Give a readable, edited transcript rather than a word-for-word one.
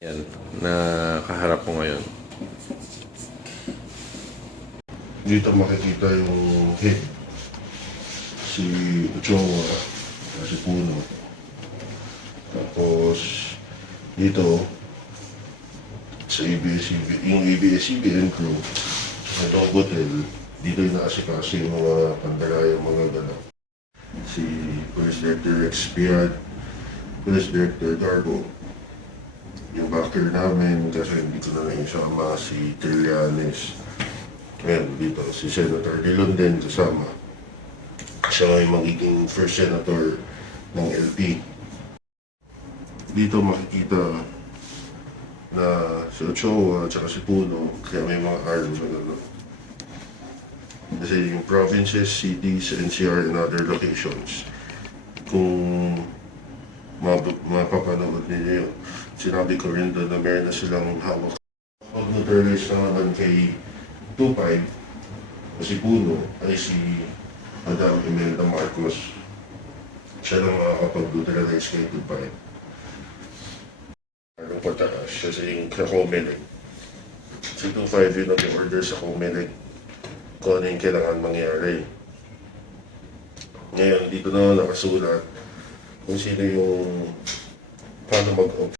Yan, na kaharap ko ngayon. Dito makikita yung head. Si Ochoa, si Puno. Tapos dito sa ABS-CBN, yung ABS-CBN crew, sa Dog Hotel, dito yung naasikaso yung mga pandalayang mga gano'n. Si Police Director Rex Piad, Police Director Darbo, yung backer namin kasi hindi ko na naisama si Trillanes. Ngayon dito, si Senator Dillon din kasama. Siya ay magiging first senator ng LP. Dito makikita na si Ochoa at si Puno, kaya may mga arms na gano'n. Kasi yung provinces, cities, NCR and other locations, kung mapapanood ninyo yun, sinabi ko rin doon na meron na silang hawak. Pag-neutralize na naman kay 2.5, si Puno ay si Madam Imelda Marcos. Siya lang makakapag-neutralize kay 2.5. Anong pataas kasi yung sa Comelec. Si 2.5 yun nag-order sa Comelec kung ano yung kailangan mangyari. Ngayon, dito na nakasulat kung sino yung paano mag-operate.